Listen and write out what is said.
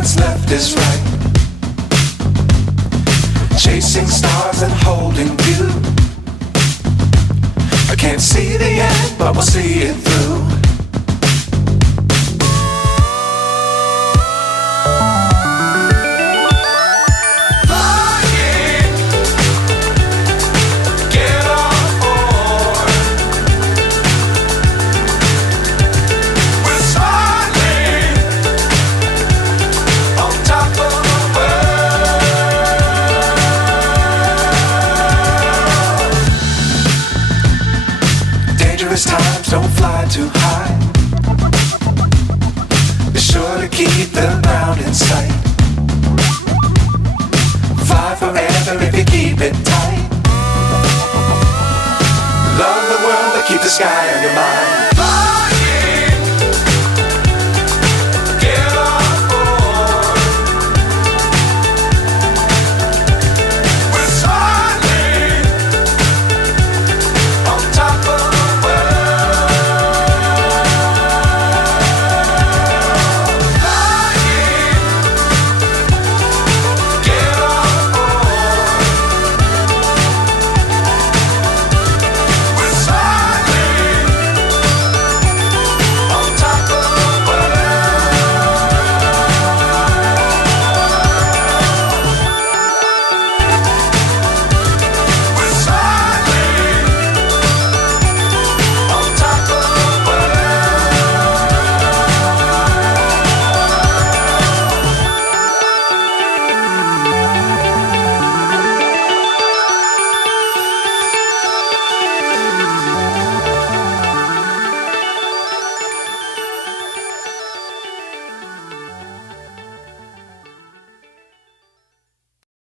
what's left is right. Chasing stars and holding you. I can't see the end, but we'll see it through. Times don't fly too high. Be sure to keep the ground in sight. Fly forever if you keep it tight. Love the world but keep the sky on your mind.